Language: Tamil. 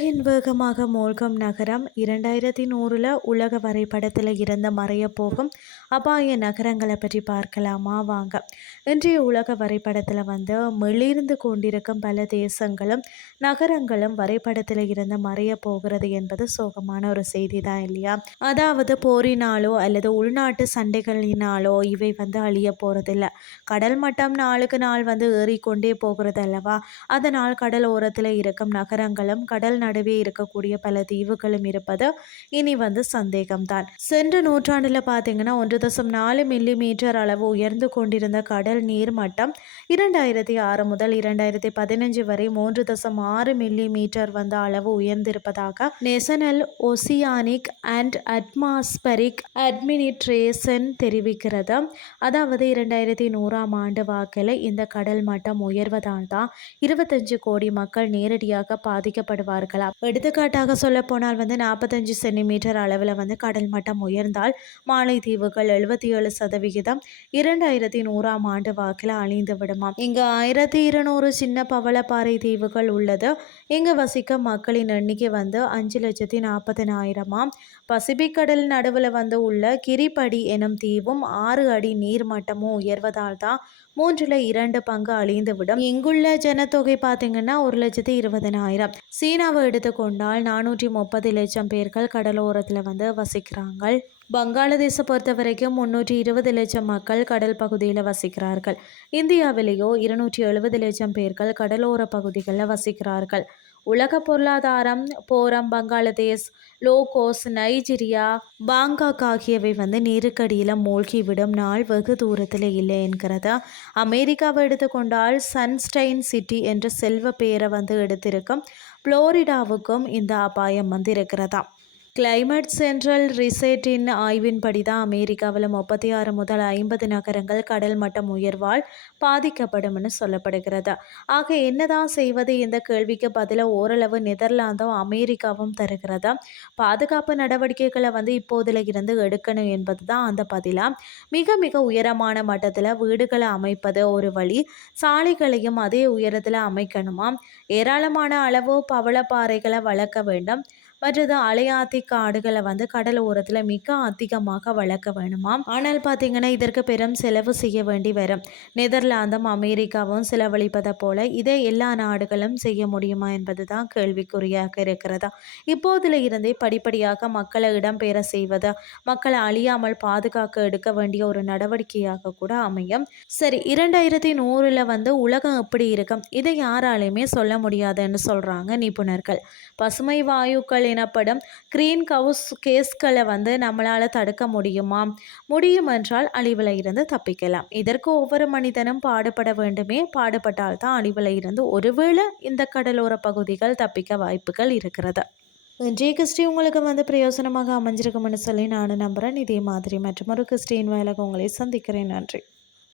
வேகமாக மூழ்கும் நகரம் இரண்டாயிரத்தி நூறில் உலக வரைபடத்தில் இருந்த மறைய போகும் அபாய நகரங்களை பற்றி பார்க்கலாமா? வாங்க. இன்றைய உலக வரைபடத்தில் வந்து மெளிர்ந்து கொண்டிருக்கும் பல தேசங்களும் நகரங்களும் வரைபடத்தில் இருந்து மறைய போகிறது என்பது சோகமான ஒரு செய்தி தான் இல்லையா? அதாவது போரினாலோ அல்லது உள்நாட்டு சண்டைகளினாலோ இவை வந்து அழிய போகிறதில்ல கடல் மட்டம் நாளுக்கு நாள் வந்து ஏறிக்கொண்டே போகிறது அல்லவா? அதனால் கடல் ஓரத்தில் இருக்கும் நகரங்களும் கடல் நடுவே இருக்கக்கூடிய பல தீவுகளும் இருப்பது இனி வந்து சந்தேகம்தான். சென்ற நூற்றாண்டில் பார்த்தீங்கன்னா ஒன்று தசம் நாலு மில்லி மீட்டர் அளவு உயர்ந்து கொண்டிருந்த கடல் நீர் மட்டம் இரண்டாயிரத்தி ஆறு முதல் இரண்டாயிரத்தி பதினஞ்சு வரை மூன்று தசம் ஆறு மில்லி மீட்டர் வந்த அளவு உயர்ந்திருப்பதாக National Oceanic and Atmospheric Administration தெரிவிக்கிறது. அதாவது இரண்டாயிரத்தி நூறாம் ஆண்டு வாக்கில் இந்த கடல் மட்டம் உயர்வதால் தான் இருபத்தஞ்சு கோடி மக்கள் நேரடியாக பாதிக்கப்படுவார்கள். பார்க்கலாம். எடுத்துக்காட்டாக சொல்ல போனால் வந்து நாற்பத்தஞ்சு சென்டிமீட்டர் அளவில் வந்து கடல் மட்டம் உயர்ந்தால் மாலைத்தீவுகள் எழுபத்தி ஏழு சதவிகிதம் இரண்டாயிரத்தி நூறாம் ஆண்டு வாக்கில் அழிந்து விடுமாம் இங்கு ஆயிரத்தி இருநூறு சின்ன பவளப்பாறை தீவுகள் உள்ளது. இங்கு வசிக்க மக்களின் எண்ணிக்கை வந்து அஞ்சு லட்சத்தி நாற்பதினாயிரமாம் பசிபிக் கடல் நடுவில் வந்து உள்ள கிரிபடி எனும் தீவும் ஆறு அடி நீர் மட்டமும் உயர்வதால் தான் மூன்றில் இரண்டு பங்கு அழிந்துவிடும் இங்குள்ள ஜனத்தொகை பார்த்தீங்கன்னா ஒரு லட்சத்தி இருபதனாயிரம் சீனாவை எடுத்துக்கொண்டால் நானூற்றி முப்பது லட்சம் பேர்கள் கடலோரத்தில் வந்து வசிக்கிறாங்க வங்காளதேசம் பொறுத்த வரைக்கும் முன்னூற்றி இருபது லட்சம் மக்கள் கடல் பகுதியில் வசிக்கிறார்கள். இந்தியாவிலேயோ இருநூற்றி எழுபது லட்சம் பேர்கள் கடலோர பகுதிகளில் வசிக்கிறார்கள். உலக பொருளாதாரம் forum Bangladesh Lagos Nigeria Bangkok ஆகியவை வந்து நெருக்கடியில் மூழ்கிவிடும். நாள் வெகு தூரத்தில் இல்லை என்கிறத அமெரிக்காவை எடுத்துக்கொண்டால் சன்ஸ்டைன் சிட்டி என்ற செல்வ பெயரை வந்து எடுத்திருக்கும். புளோரிடாவுக்கும் இந்த அபாயம் வந்து இருக்கிறதா கிளைமேட் சென்ட்ரல் ரிசேட்டின் ஆய்வின்படி தான் அமெரிக்காவில் முப்பத்தி ஆறு முதல் ஐம்பது நகரங்கள் கடல் மட்டம் உயர்வால் பாதிக்கப்படும்னு சொல்லப்படுகிறது. ஆக என்னதான் செய்வது? இந்த கேள்விக்கு பதிலாக ஓரளவு நெதர்லாந்தும் அமெரிக்காவும் தருகிறதா. பாதுகாப்பு நடவடிக்கைகளை வந்து இப்போதில் இருந்து எடுக்கணும் என்பது தான் அந்த பதிலாக மிக மிக உயரமான மட்டத்தில் வீடுகளை அமைப்பது ஒரு வழி. சாலைகளையும் அதே உயரத்தில் அமைக்கணுமா? ஏராளமான அளவு பவளப்பாறைகளை வளர்க்க வேண்டும். மற்றது அலையாத்தி காடுகளை வந்து கடல் ஓரத்தில் மிக அதிகமாக வளர்க்க வேணுமாம். ஆனால் பார்த்தீங்கன்னா இதற்கு பெரும் செலவு செய்ய வேண்டி வரும். நெதர்லாந்தும் அமெரிக்காவும் செலவழிப்பதை போல இதை எல்லா நாடுகளும் செய்ய முடியுமா என்பது தான் கேள்விக்குறியாக இருக்கிறதா? இப்போதில் இருந்தே படிப்படியாக மக்களை இடம்பெயர செய்வது மக்களை அழியாமல் பாதுகாக்க எடுக்க வேண்டிய ஒரு நடவடிக்கையாக கூட அமையும். சரி இரண்டாயிரத்தி நூறில் வந்து உலகம் எப்படி இருக்கும்? இதை யாராலையுமே சொல்ல முடியாதுன்னு சொல்கிறாங்க நிபுணர்கள். பசுமை வாயுக்கள் எனப்படும் க்ரீன் கவுஸ் கேஸ்களை வந்து நம்மளால் தடுக்க முடியுமா? முடியும் என்றால் அழிவில் இருந்து தப்பிக்கலாம். இதற்கு ஒவ்வொரு மனிதனும் பாடுபட வேண்டுமே. பாடுபட்டால் தான் அழிவில் இருந்து ஒருவேளை இந்த கடலோர பகுதிகள் தப்பிக்க வாய்ப்புகள் இருக்கிறது. இன்றைய கிறிஸ்டி உங்களுக்கு வந்து பிரயோசனமாக அமைஞ்சிருக்கும்னு சொல்லி நான் நம்புகிறேன் இதே மாதிரி மற்றும் ஒரு கிறிஸ்டின் வேலைக்கு உங்களை சந்திக்கிறேன். நன்றி.